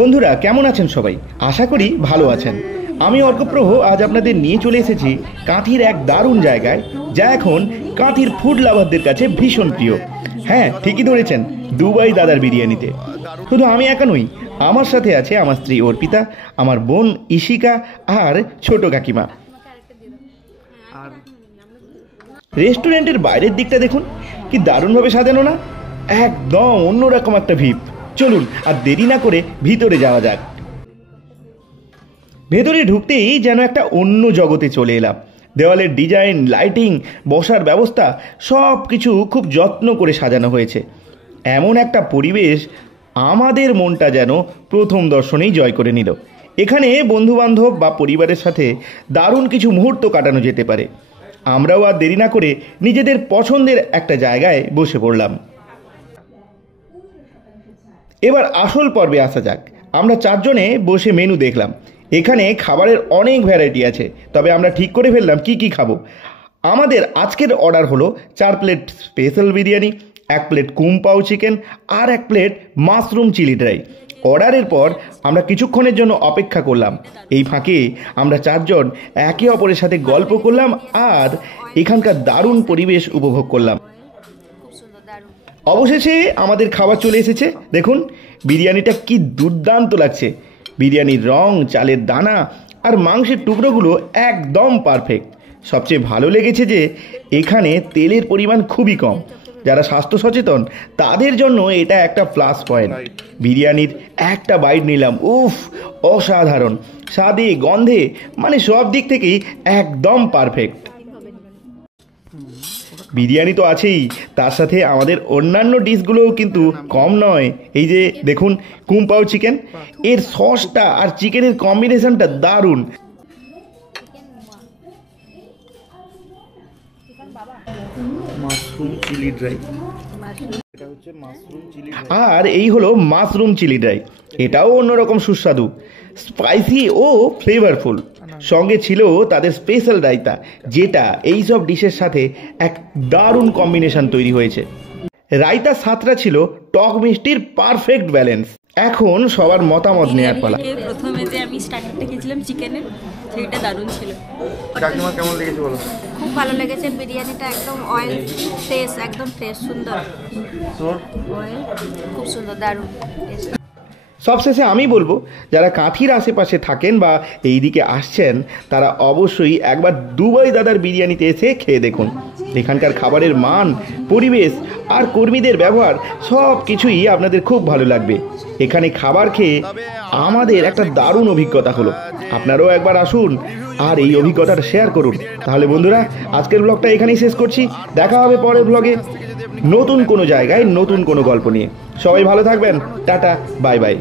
বন্ধুরা কেমন আছেন সবাই? আশা করি ভালো আছেন। আমি অর্কপ্রভ আজ আপনাদের নিয়ে চলে এসেছি কাঁথির এক দারুণ জায়গায়, যা এখন কাঁথির ফুড লাভারদের কাছে ভীষণ প্রিয়। হ্যাঁ, ঠিকই ধরেছেন, দুবাই দাদার বিরিয়ানিতে। শুধু আমি একা নই, আমার সাথে আছে আমার স্ত্রী অর্পিতা, আমার বোন ইশিকা আর ছোট কাকিমা। রেস্টুরেন্টের বাইরের দিকটা দেখুন, কি দারুণভাবে সাজানো না? একদম অন্যরকম একটা ভিপ। চলুন আর দেরি না করে ভিতরে যাওয়া যাক। ভেতরে ঢুকতেই যেন একটা অন্য জগতে চলে এলাম। দেওয়ালের ডিজাইন, লাইটিং, বসার ব্যবস্থা সব কিছু খুব যত্ন করে সাজানো হয়েছে। এমন একটা পরিবেশ আমাদের মনটা যেন প্রথম দর্শনেই জয় করে নিল। এখানে বন্ধুবান্ধব বা পরিবারের সাথে দারুণ কিছু মুহূর্ত কাটানো যেতে পারে। আমরাও আর দেরি না করে নিজেদের পছন্দের একটা জায়গায় বসে পড়লাম। এবার আসল পর্বে আসা যাক। আমরা চারজনে বসে মেনু দেখলাম। এখানে খাবারের অনেক ভ্যারাইটি আছে, তবে আমরা ঠিক করে ফেললাম কি কি খাবো। আমাদের আজকের অর্ডার হলো 4 plate special biryani, 1 plate kung pao chicken আর 1 প্লেট মাশরুম চিলি ড্রাই। অর্ডারের পর আমরা কিছুক্ষণের জন্য অপেক্ষা করলাম। এই ফাঁকে আমরা চারজন একে অপরের সাথে গল্প করলাম আর এখানকার দারুণ পরিবেশ উপভোগ করলাম। অবশেষে আমাদের খাবার চলে এসেছে। দেখুন বিরিয়ানিটা কি দুর্দান্ত লাগছে। বিরিয়ানির রং, চালের দানা আর মাংসের টুকরোগুলো একদম পারফেক্ট। সবচেয়ে ভালো লেগেছে যে এখানে তেলের পরিমাণ খুবই কম। যারা স্বাস্থ্য সচেতন তাদের জন্য এটা একটা প্লাস পয়েন্ট। বিরিয়ানির একটা বাইট নিলাম, উফ অসাধারণ। স্বাদে, গন্ধে, মানে সব দিক থেকেই একদম পারফেক্ট। বিরিয়ানি তো আছেই, তার সাথে আমাদের অন্যান্য ডিশগুলোও কিন্তু কম নয়। এই যে দেখুন কুমপাও চিকেন, এর সসটা আর চিকেনের কম্বিনেশনটা দারুণ। মাশরুম চিলি ড্রাই, আর এই হলো মাশরুম চিলি ড্রাই। এটাও অন্যরকম সুস্বাদু, স্পাইসি ও ফ্লেভারফুল। সঙ্গে ছিল তাদের স্পেশাল রায়তা, যেটা এই সব ডিশের সাথে এক দারুণ কম্বিনেশন তৈরি হয়েছে। রায়তার স্বাদটা ছিল টক মিষ্টির পারফেক্ট ব্যালেন্স। এখন সবার মতামত নেওয়ার পালা। প্রথমে যে আমি স্টার্টারটা খেয়েছিলাম চিকেনের, সেটা দারুণ ছিল। কাকিমা কেমন লেগেছে বলো? খুব ভালো লেগেছে। বিরিয়ানিটা একদম অয়েল ফ্রেশ, একদম ফ্রেশ, সুন্দর। খুব সুন্দর, দারুণ। সবশেষে আমি বলবো, যারা কাঁথির আশেপাশে থাকেন বা এই দিকে আসছেন তারা অবশ্যই একবার দুবাই দাদার বিরিয়ানিতে এসে খেয়ে দেখুন। এখানকার খাবারের মান, পরিবেশ আর কর্মীদের ব্যবহার সব কিছুই আপনাদের খুব ভালো লাগবে। এখানে খাবার খেয়ে আমাদের একটা দারুণ অভিজ্ঞতা হলো। আপনারাও একবার আসুন আর এই অভিজ্ঞতাটা শেয়ার করুন। তাহলে বন্ধুরা, আজকের ব্লগটা এখানেই শেষ করছি। দেখা হবে পরের ব্লগে নতুন কোনো জায়গায় নতুন কোনো গল্প নিয়ে। সবাই ভালো থাকবেন। Tata, bye bye.